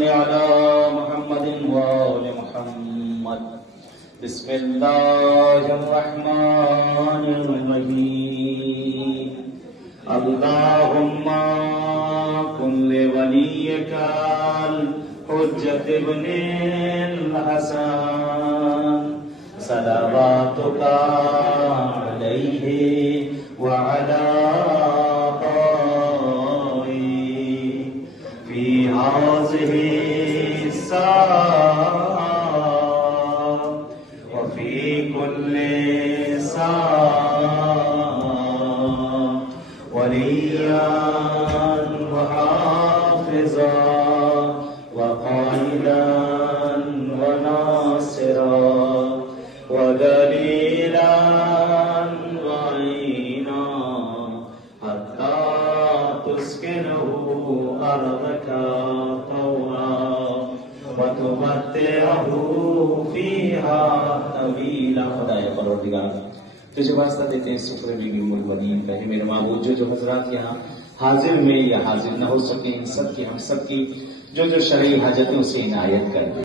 अला मुहम्मदिन व आले मुहम्मद। बिस्मिल्लाहिर्रहमानिर्रहीम। अल्लाहुम्मा कुन लिवलिय्यकल हुज्जत इब्निल हसन सलवातुका अलैहि व अला फी हाज़िहि व फी कुल्ली वलिय्यन व हाफ़िज़न व क़ाइदन व नासिरा व दलीलन व ईना हत्ता तुस्किनहु अर्दका तौआ व तुमत्तिअहु फ़ीहा तवीला। खुदाए परवरदिगार, तुझे वास्ता देते हैं शुक्र निगमुल वलीन का। मेरे महबूब, जो हजरात यहाँ हाजिर में या हाजिर न हो सके, इन सब की हम सब की जो शरई हाजतों से इनायत कर।